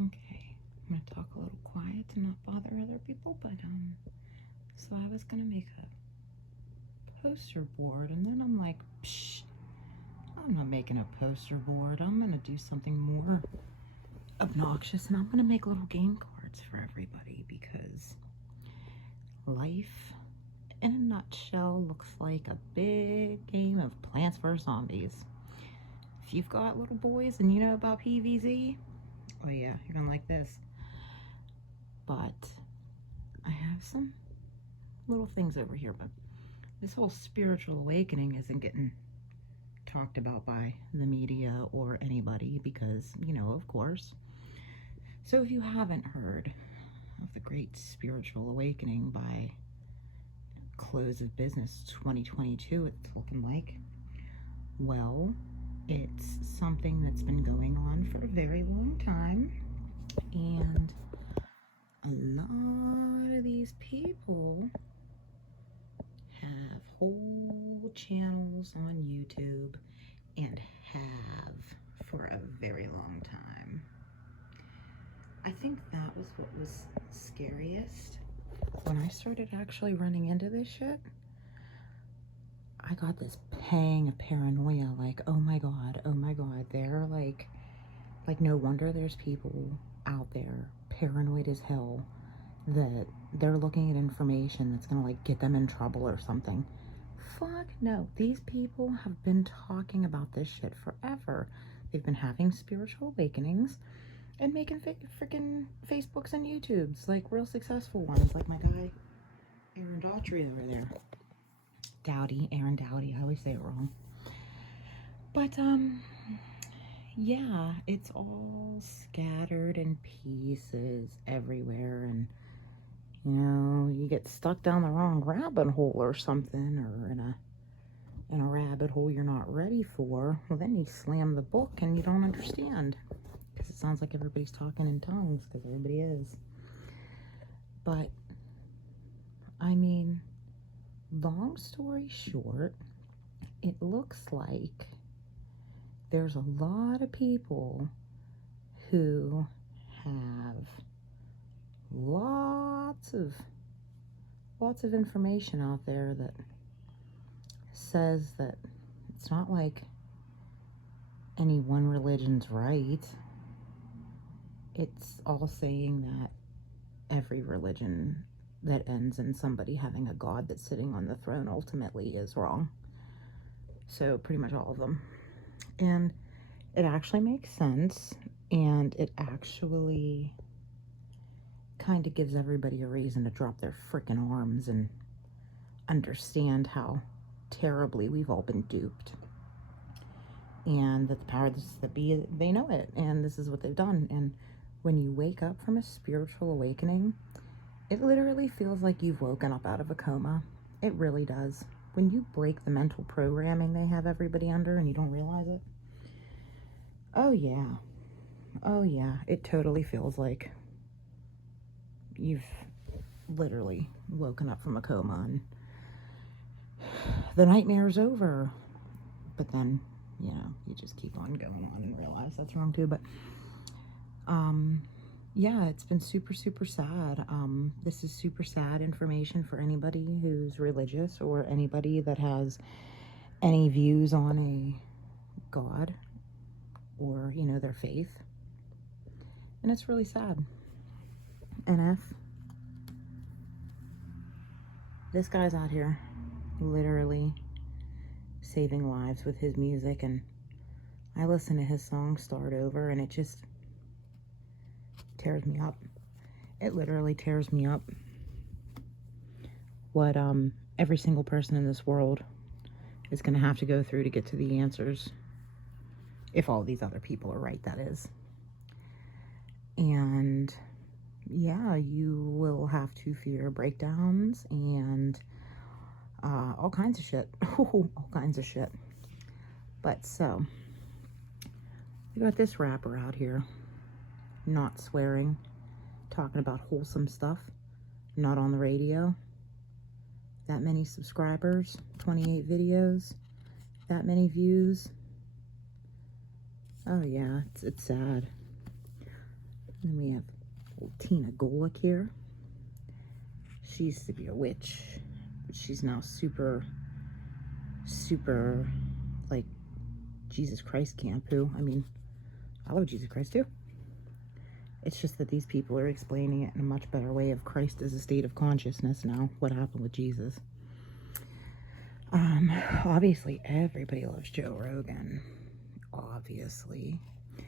Okay, I'm gonna talk a little quiet to not bother other people, but so I was gonna make a poster board, and then I'm like, psh, I'm not making a poster board. I'm gonna do something more obnoxious, and I'm gonna make little game cards for everybody because life, in a nutshell, looks like a big game of Plants vs. Zombies. If you've got little boys and you know about PVZ, oh yeah, you're gonna like this. But I have some little things over here, but this whole spiritual awakening isn't getting talked about by the media or anybody because, of course. So if you haven't heard of the great spiritual awakening by close of business 2022, it's looking like, well, it's something that's been going on for a very long time, and a lot of these people have whole channels on YouTube and have for a very long time. I think that was what was scariest. When I started actually running into this shit, I got this pang of paranoia, like, oh my god, they're like no wonder there's people out there paranoid as hell that they're looking at information that's gonna like get them in trouble or something. Fuck no. These people have been talking about this shit forever. They've been having spiritual awakenings and making freaking Facebooks and YouTubes, like real successful ones, like my guy Aaron Daughtry over there. Aaron Dowdy. I always say it wrong. But yeah, it's all scattered in pieces everywhere, and you get stuck down the wrong rabbit hole or something, or in a rabbit hole you're not ready for. Well, then you slam the book and you don't understand because it sounds like everybody's talking in tongues, because everybody is. But I mean, long story short, it looks like there's a lot of people who have lots of information out there that says that it's not like any one religion's right. It's all saying that every religion that ends in somebody having a god that's sitting on the throne ultimately is wrong. So pretty much all of them. And it actually makes sense, and it actually kind of gives everybody a reason to drop their freaking arms and understand how terribly we've all been duped, and that the powers that be, they know it, and this is what they've done. And when you wake up from a spiritual awakening, it literally feels like you've woken up out of a coma. It really does. When you break the mental programming they have everybody under and you don't realize it, oh yeah, it totally feels like you've literally woken up from a coma and the nightmare's over. But then, you just keep on going on and realize that's wrong too. But yeah, it's been super, super sad. This is super sad information for anybody who's religious or anybody that has any views on a God or, their faith. And it's really sad. NF, this guy's out here literally saving lives with his music, and I listen to his song Start Over and it just tears me up. It literally tears me up what every single person in this world is going to have to go through to get to the answers, if all these other people are right, that is. And yeah, you will have to fear breakdowns and all kinds of shit. All kinds of shit. But so, we got this rapper out here, not swearing, talking about wholesome stuff, not on the radio. That many subscribers, 28 videos, that many views. Oh yeah, it's sad. And then we have old Tina Golick here. She used to be a witch, but she's now super like Jesus Christ camp. Who, I mean, I love Jesus Christ too. It's just that these people are explaining it in a much better way of Christ as a state of consciousness now, what happened with Jesus. Obviously everybody loves Joe Rogan, obviously,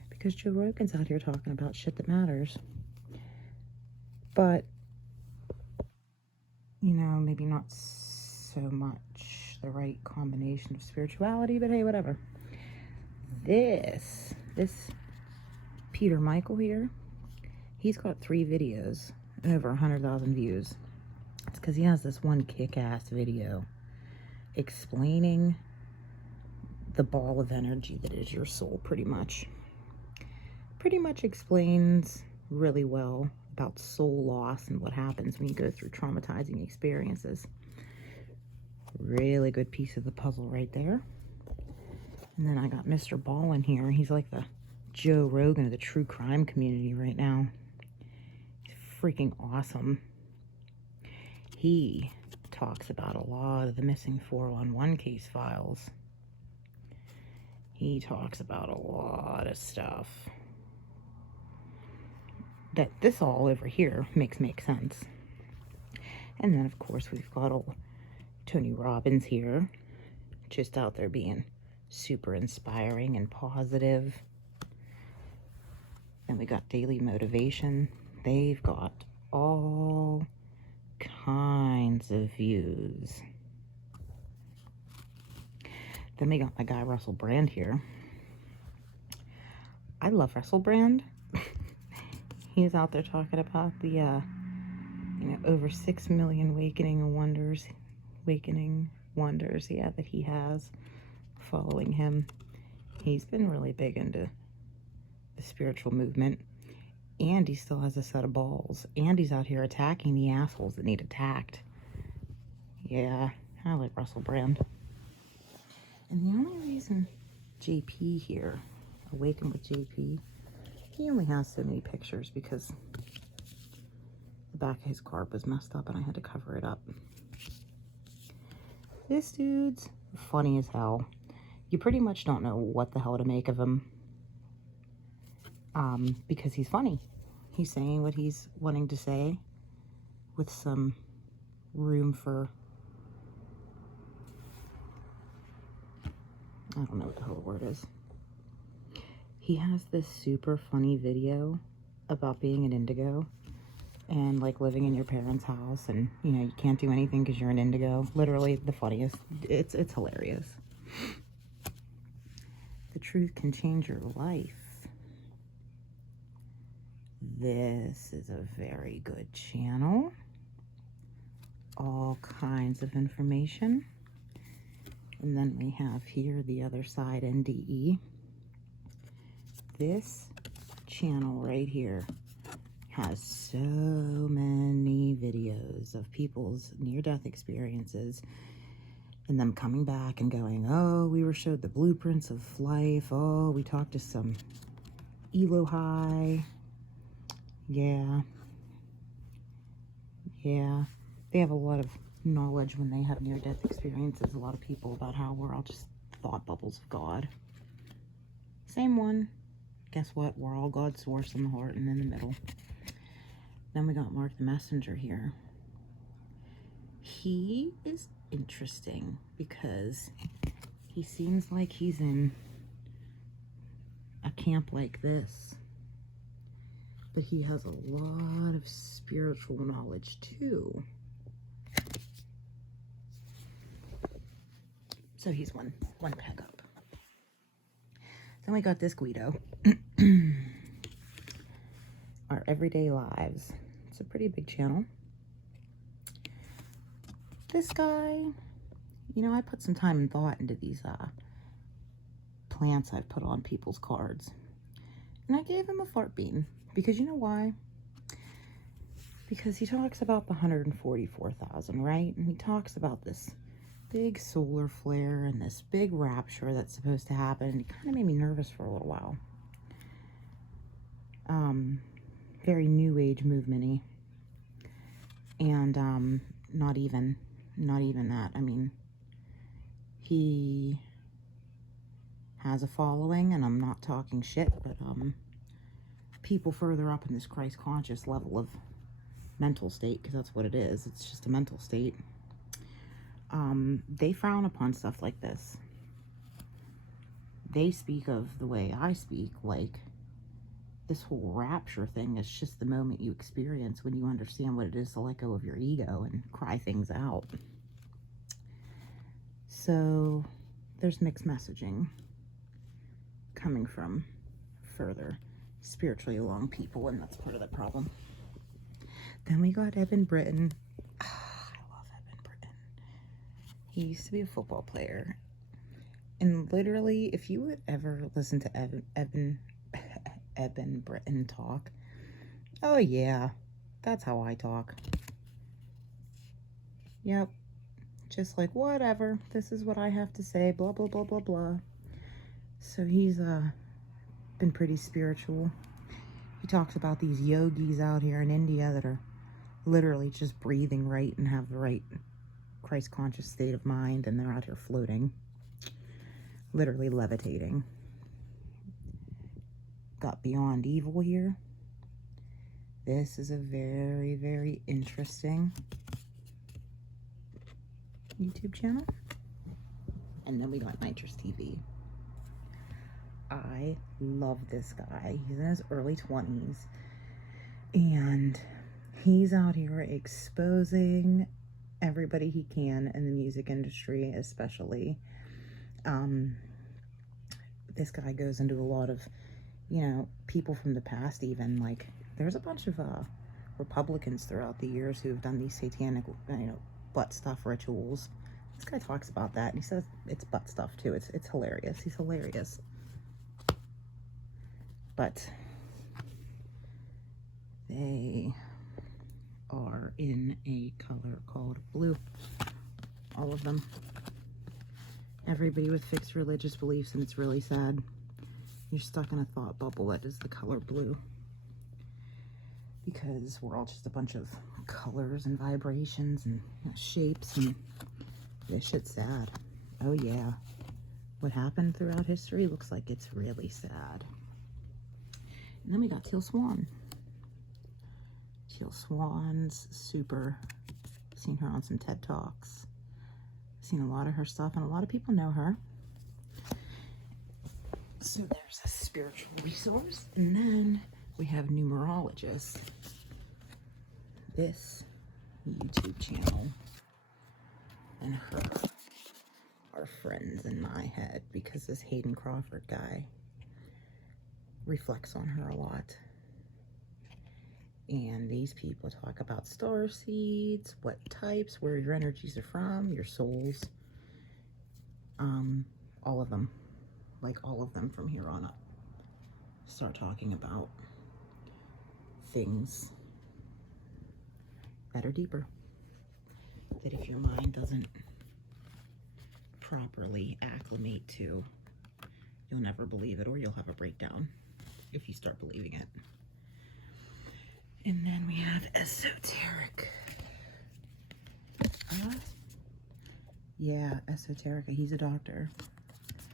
because Joe Rogan's out here talking about shit that matters. But, you know, maybe not so much the right combination of spirituality, but hey, whatever. This Peter Michael here, he's got 3 videos and over 100,000 views. It's because he has this one kick-ass video explaining the ball of energy that is your soul, pretty much explains really well about soul loss and what happens when you go through traumatizing experiences. Really good piece of the puzzle right there. And then I got Mr. Ball in here. He's like the Joe Rogan of the true crime community right now. He's freaking awesome. He talks about a lot of the missing 411 case files. He talks about a lot of stuff that this all over here makes sense. And then of course we've got old Tony Robbins here, just out there being super inspiring and positive. Then we got Daily Motivation. They've got all kinds of views. Then we got my guy Russell Brand here. I love Russell Brand. He's out there talking about the you know, over 6 million awakening wonders that he has following him. He's been really big into the spiritual movement, and he still has a set of balls, and he's out here attacking the assholes that need attacked. Yeah, I like Russell Brand. And the only reason JP here, Awaken with JP, he only has so many pictures because the back of his card was messed up and I had to cover it up. This dude's funny as hell. You pretty much don't know what the hell to make of him, because he's funny. He's saying what he's wanting to say with some room for, I don't know what the hell the word is. He has this super funny video about being an indigo and like living in your parents' house, and you know, you can't do anything because you're an indigo. Literally the funniest. It's hilarious. The truth can change your life. This is a very good channel. All kinds of information. And then we have here the other side, NDE. This channel right here has so many videos of people's near-death experiences and them coming back and going, oh, we were showed the blueprints of life. Oh, we talked to some Elohai. Yeah. They have a lot of knowledge when they have near-death experiences, a lot of people, about how we're all just thought bubbles of God. Same one. Guess what? We're all God's source in the heart and in the middle. Then we got Mark the Messenger here. He is interesting because he seems like he's in a camp like this, but he has a lot of spiritual knowledge too. So he's one peg up. Then we got this Guido. Our Everyday Lives. It's a pretty big channel. This guy, you know, I put some time and thought into these plants I've put on people's cards. And I gave him a fart bean. Because you know why? Because he talks about the 144,000, right? And he talks about this big solar flare and this big rapture that's supposed to happen. And it kind of made me nervous for a little while. very new age movement-y. And not even that. I mean, he has a following, and I'm not talking shit, but people further up in this Christ conscious level of mental state, because that's what it is, it's just a mental state, they frown upon stuff like this. They speak of the way I speak, like this whole rapture thing is just the moment you experience when you understand what it is to let go of your ego and cry things out. So there's mixed messaging coming from further spiritually along people, and that's part of the problem. Then we got Evan Britton. I love Evan Britton. He used to be a football player. And literally, if you would ever listen to Evan Britton talk, oh yeah, that's how I talk. Yep. Just like, whatever, this is what I have to say, blah, blah, blah, blah, blah. So he's been pretty spiritual. He talks about these yogis out here in India that are literally just breathing right and have the right Christ conscious state of mind, and they're out here floating, literally levitating. Got Beyond Evil here. This is a very, very interesting YouTube channel. And then we got Nitrous TV. I love this guy. He's in his early 20s. And he's out here exposing everybody he can in the music industry, especially. This guy goes into a lot of, you know, people from the past even. Like, there's a bunch of Republicans throughout the years who have done these satanic, you know, butt stuff rituals. This guy talks about that, and he says it's butt stuff too. It's hilarious. He's hilarious. But they are in a color called blue. All of them. Everybody with fixed religious beliefs, and it's really sad. You're stuck in a thought bubble that is the color blue. Because we're all just a bunch of colors and vibrations and shapes, and this shit's sad. Oh yeah. What happened throughout history looks like it's really sad. And then we got Teal Swan. Teal Swan's super. Seen her on some TED Talks. Seen a lot of her stuff, and a lot of people know her. So there's a spiritual resource. And then we have numerologists. This YouTube channel and her are friends in my head, because this Hayden Crawford guy reflects on her a lot. And these people talk about star seeds, what types, where your energies are from, your souls, all of them, like all of them from here on up, start talking about things that are deeper, that if your mind doesn't properly acclimate to, you'll never believe it, or you'll have a breakdown if you start believing it. And then we have esoteric. Yeah, esoterica. He's a doctor.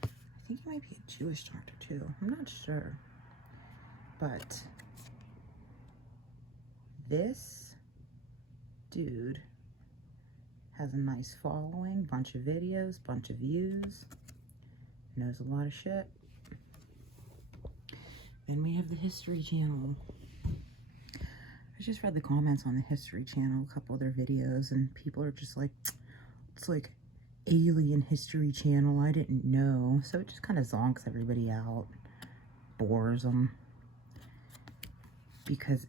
I think he might be a Jewish doctor too. I'm not sure. But this dude has a nice following, bunch of videos, bunch of views, knows a lot of shit. Then we have the History Channel. I just read the comments on the History Channel, a couple of their videos, and people are just like, it's like Alien History Channel, I didn't know. So it just kind of zonks everybody out, bores them, because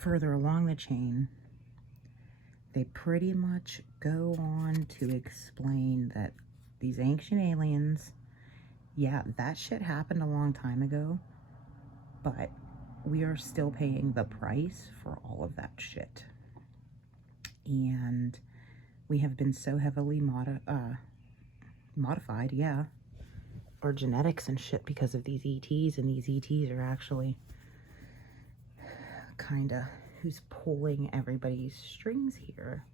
further along the chain, they pretty much go on to explain that these ancient aliens, yeah, that shit happened a long time ago, but we are still paying the price for all of that shit. And we have been so heavily modified, yeah, our genetics and shit, because of these ETs, and these ETs are actually kind of who's pulling everybody's strings here.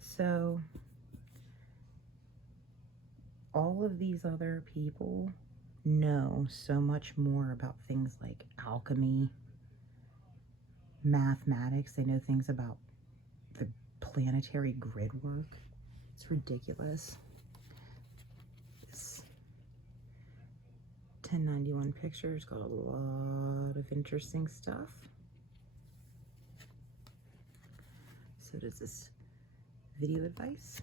So all of these other people know so much more about things like alchemy, mathematics. They know things about the planetary grid work. It's ridiculous. This 1091 pictures got a lot of interesting stuff. So does this video advice.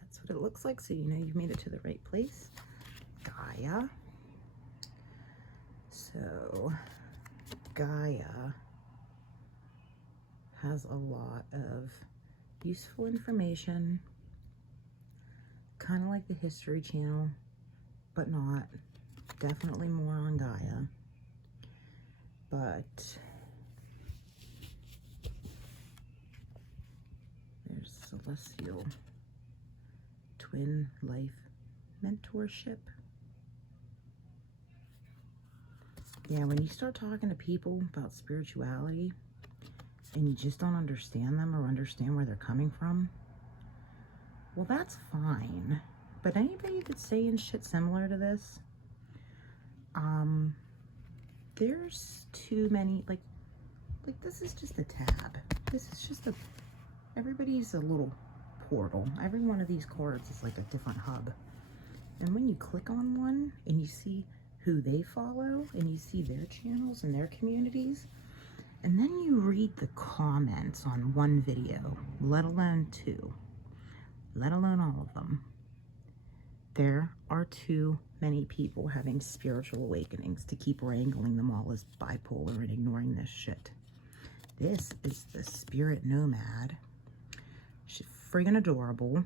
That's what it looks like, so you know you've made it to the right place. Gaia. So Gaia has a lot of useful information, kind of like the History Channel, but not. Definitely more on Gaia. But there's Celestial Twin Life Mentorship. Yeah, when you start talking to people about spirituality and you just don't understand them or understand where they're coming from, well, that's fine. But anybody that's saying shit similar to this, there's too many, like this is just a tab. This is just everybody's a little portal. Every one of these cards is like a different hub. And when you click on one and you see who they follow and you see their channels and their communities, and then you read the comments on one video, let alone two, let alone all of them, there are too many people having spiritual awakenings to keep wrangling them all as bipolar and ignoring this shit. This is the Spirit Nomad. She's friggin' adorable.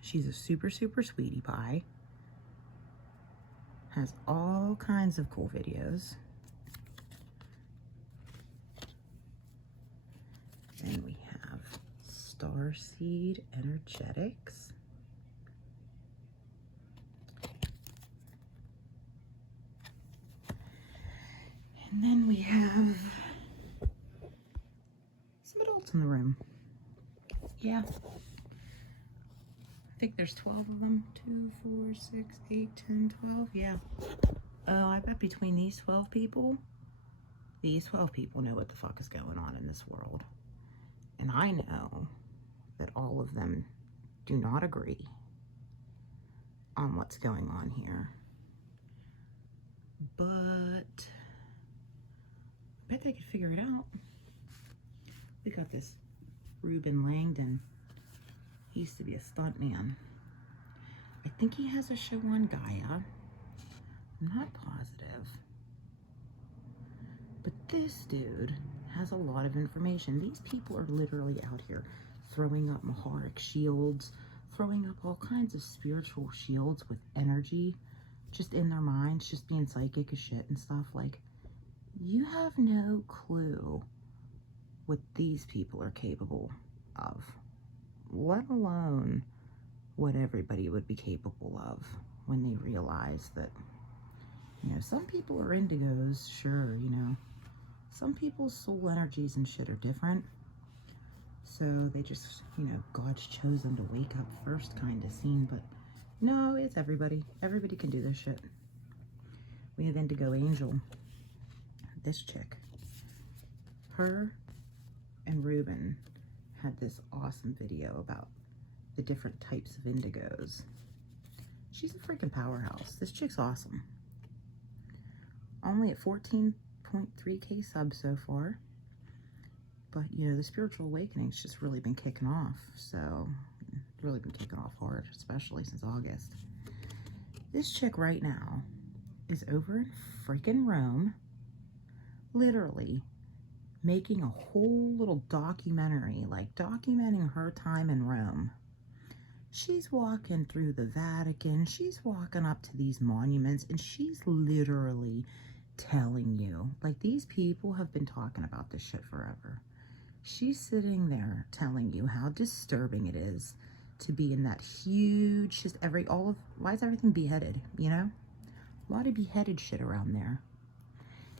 She's a super, super sweetie pie. Has all kinds of cool videos. Then we have Starseed Energetics. And then we have some adults in the room. Yeah. I think there's 12 of them. 2, 4, 6, 8, 10, 12. Yeah. Oh, I bet between these 12 people know what the fuck is going on in this world. And I know that all of them do not agree on what's going on here. But I bet they could figure it out. We got this Ruben Langdon. He used to be a stuntman. I think he has a show on Gaia. I'm not positive. But this dude has a lot of information. These people are literally out here throwing up Maharic shields, throwing up all kinds of spiritual shields with energy, just in their minds, just being psychic as shit and stuff. Like, you have no clue what these people are capable of, let alone what everybody would be capable of when they realize that, you know, some people are indigos, sure, you know, some people's soul energies and shit are different, so they just, you know, God's chosen to wake up first kind of scene. But no, it's everybody can do this shit. We have Indigo Angel, this chick, her and Ruben had this awesome video about the different types of indigos. She's a freaking powerhouse. This chick's awesome. Only at 14.3K subs so far. But, you know, the spiritual awakening's just really been kicking off. So, really been kicking off hard, especially since August. This chick right now is over in freaking Rome, literally making a whole little documentary, like documenting her time in Rome. She's walking through the Vatican, she's walking up to these monuments, and she's literally telling you, like, these people have been talking about this shit forever. She's sitting there telling you how disturbing it is to be in that huge, just why is everything beheaded, you know? A lot of beheaded shit around there.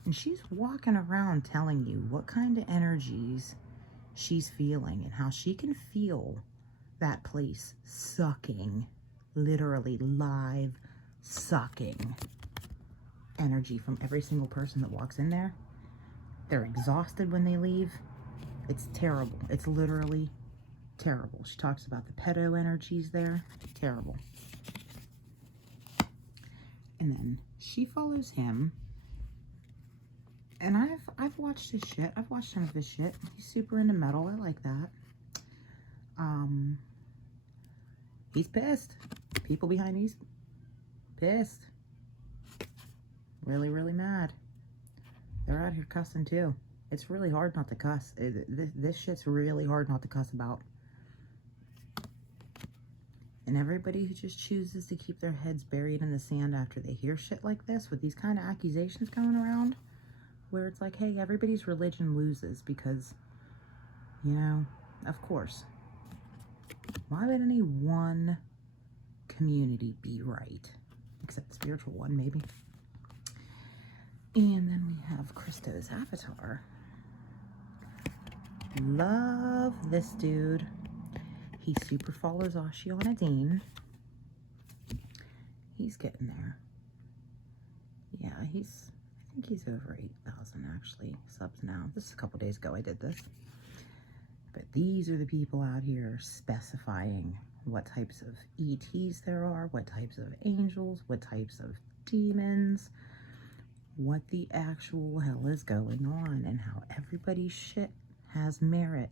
And she's walking around telling you what kind of energies she's feeling and how she can feel that place sucking, literally live sucking energy from every single person that walks in there. They're exhausted when they leave. It's terrible. It's literally terrible. She talks about the pedo energies there. Terrible. And then she follows him. And I've watched his shit. I've watched some of his shit. He's super into metal. I like that. He's pissed. People behind he's pissed. Really, really mad. They're out here cussing too. It's really hard not to cuss. This shit's really hard not to cuss about. And everybody who just chooses to keep their heads buried in the sand after they hear shit like this, with these kind of accusations going around, where it's like, hey, everybody's religion loses because, you know, of course. Why would any one community be right? Except the spiritual one, maybe. And then we have Christo's avatar. Love this dude. He super follows Ashiana Dean. He's getting there. Yeah, I think he's over 8,000 actually subs now. This is a couple days ago I did this. But these are the people out here specifying what types of ETs there are, what types of angels, what types of demons, what the actual hell is going on, and how everybody's shit has merit.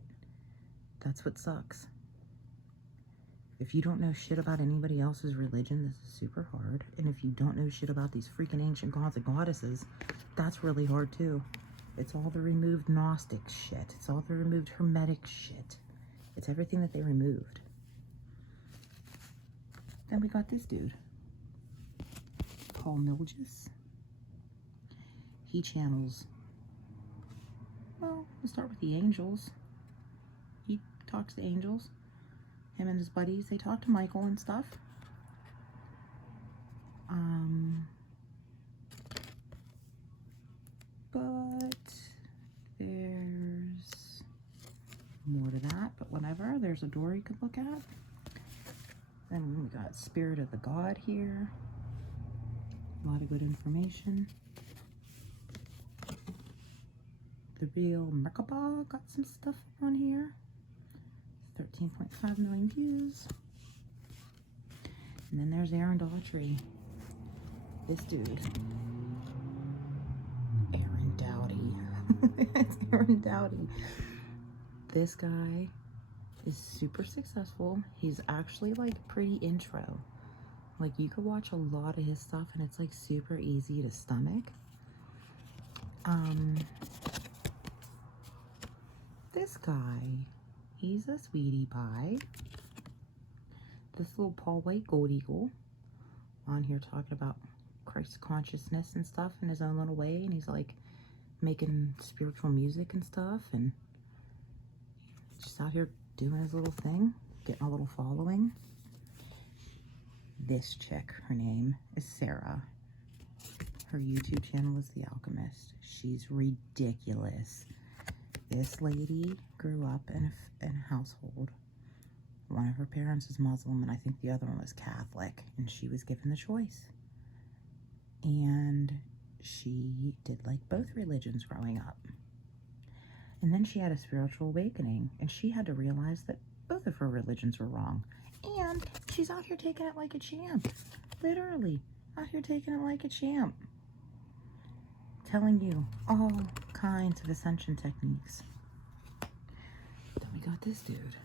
That's what sucks. If you don't know shit about anybody else's religion, this is super hard. And if you don't know shit about these freaking ancient gods and goddesses, that's really hard too. It's all the removed Gnostic shit. It's all the removed Hermetic shit. It's everything that they removed. Then we got this dude, Paul Milgis. He channels, well, we'll start with the angels. He talks to angels. Him and his buddies, they talk to Michael and stuff. But there's more to that, but whatever. There's a door you could look at. Then we got Spirit of the God here. A lot of good information. The real Merkaba got some stuff on here. 13.5 million views. And then there's Aaron Daughtry. This dude. Aaron Dowdy. It's Aaron Dowdy. This guy is super successful. He's actually like pretty intro. Like you could watch a lot of his stuff and it's like super easy to stomach. This guy, he's a sweetie pie. This little Paul White Gold Eagle on here talking about Christ consciousness and stuff in his own little way, and he's like making spiritual music and stuff, and just out here doing his little thing, getting a little following. This chick, her name is Sarah. Her YouTube channel is The Alchemist. She's ridiculous. This lady grew up in a household. One of her parents was Muslim, and I think the other one was Catholic, and she was given the choice. And she did like both religions growing up. And then she had a spiritual awakening, and she had to realize that both of her religions were wrong. And she's out here taking it like a champ. Literally, out here taking it like a champ. Telling you all kinds of ascension techniques. Then we got this dude.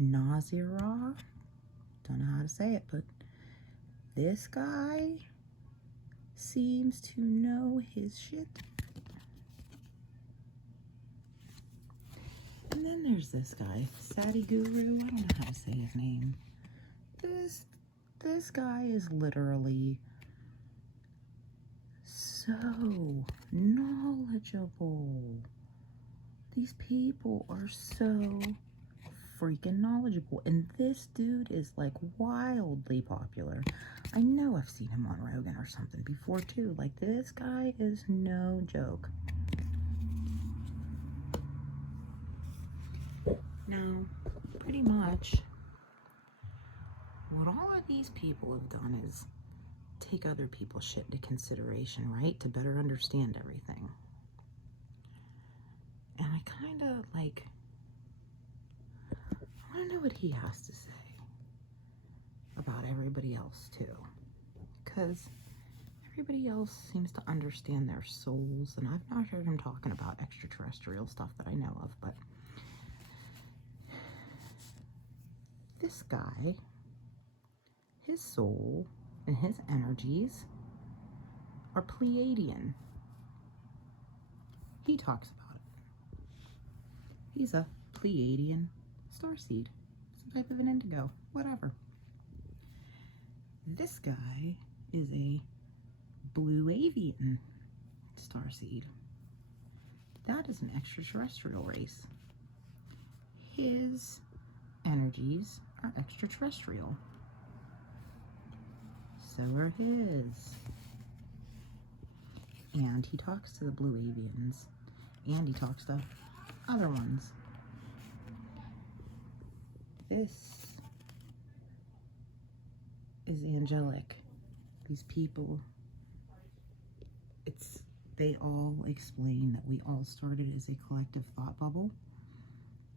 Nazira. Don't know how to say it, but this guy seems to know his shit. And then there's this guy, Sadhguru. I don't know how to say his name. This guy is literally so knowledgeable. These people are so freaking knowledgeable. And this dude is like wildly popular. I know I've seen him on Rogan or something before too. Like, this guy is no joke. Now, pretty much what all of these people have done is take other people's shit into consideration, right? To better understand everything. And I kind of like, I want to know what he has to say about everybody else too. Because everybody else seems to understand their souls. And I've not heard him talking about extraterrestrial stuff that I know of. But this guy, his soul and his energies are Pleiadian. He talks about it. He's a Pleiadian starseed, some type of an indigo, whatever. This guy is a blue avian starseed. That is an extraterrestrial race. His energies are extraterrestrial. So are his. And he talks to the blue avians, and he talks to other ones. This is angelic. These people, they all explain that we all started as a collective thought bubble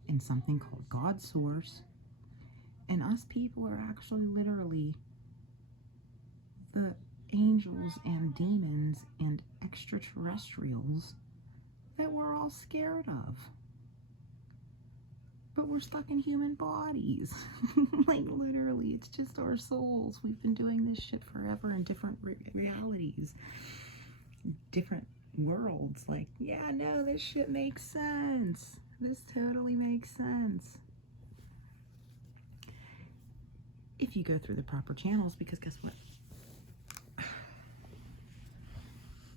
in something called God's source, and us people are actually literally the angels and demons and extraterrestrials that we're all scared of. But we're stuck in human bodies. Like, literally, it's just our souls. We've been doing this shit forever in different realities, different worlds. Like, yeah, no, this shit makes sense. This totally makes sense. If you go through the proper channels, because guess what?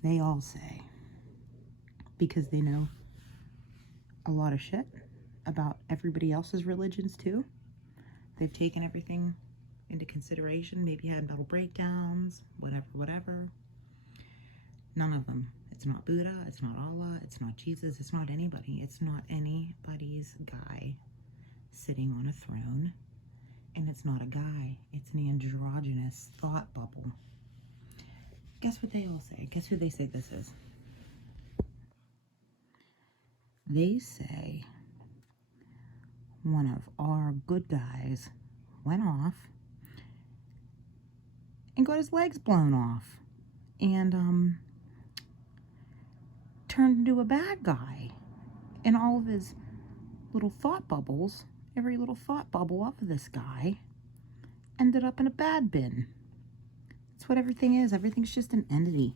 They all say, because they know a lot of shit about everybody else's religions too. They've taken everything into consideration, maybe had mental breakdowns, whatever. None of them. It's not Buddha, it's not Allah, it's not Jesus, it's not anybody. It's not anybody's guy sitting on a throne. And it's not a guy. It's an androgynous thought bubble. Guess what they all say? Guess who they say this is? They say one of our good guys went off and got his legs blown off and turned into a bad guy. And all of his little thought bubbles, every little thought bubble of this guy ended up in a bad bin. That's what everything is. Everything's just an entity.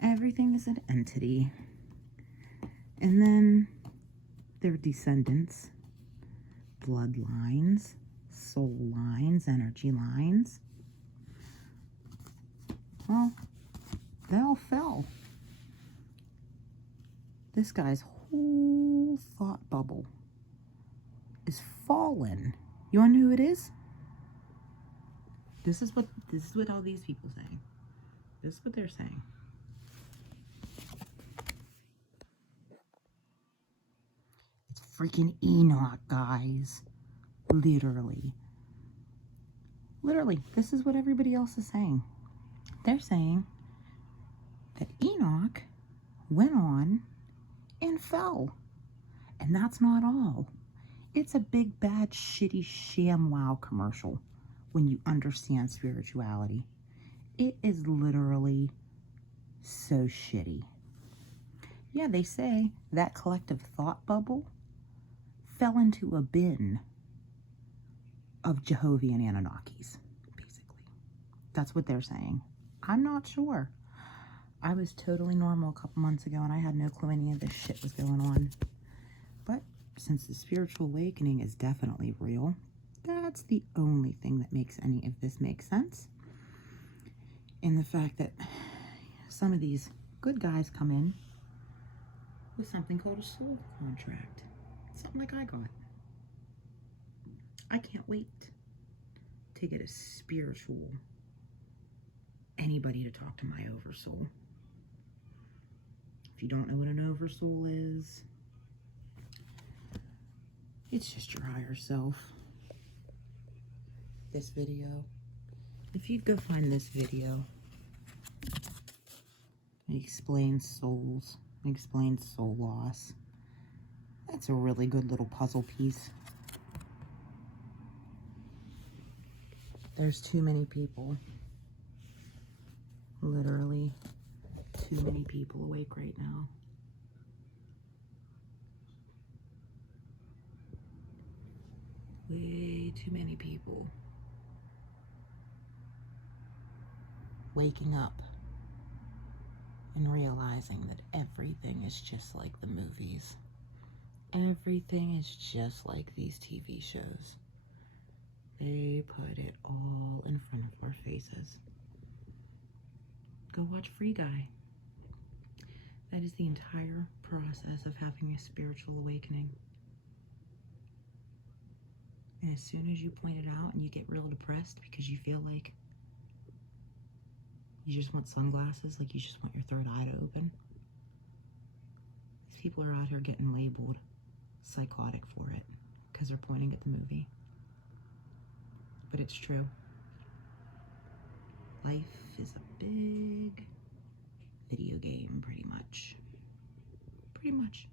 Everything is an entity. And then their descendants, bloodlines, soul lines, energy lines, well, they all fell. This guy's whole thought bubble is fallen. You want to know who it is? This is what all these people are saying. This is what they're saying. It's freaking Enoch, guys. Literally. Literally, this is what everybody else is saying. They're saying that Enoch went on and fell. And that's not all. It's a big, bad, shitty ShamWow commercial when you understand spirituality. It is literally so shitty. Yeah, they say that collective thought bubble fell into a bin of Jehovian Anunnakis, basically. That's what they're saying. I'm not sure. I was totally normal a couple months ago and I had no clue any of this shit was going on. But since the spiritual awakening is definitely real, that's the only thing that makes any of this make sense. And the fact that some of these good guys come in with something called a soul contract. Something like I got. I can't wait to get a spiritual anybody to talk to my oversoul. If you don't know what an oversoul is, it's just your higher self. This video, if you'd go find this video, it explains souls, it explains soul loss. That's a really good little puzzle piece. There's too many people, literally too many people awake right now. Way too many people waking up and realizing that everything is just like the movies. Everything is just like these TV shows. They put it all in front of our faces. Go watch Free Guy. That is the entire process of having a spiritual awakening. And as soon as you point it out and you get real depressed because you feel like you just want sunglasses, like you just want your third eye to open, these people are out here getting labeled psychotic for it because they're pointing at the movie. But it's true. Life is a big video game, pretty much. Pretty much.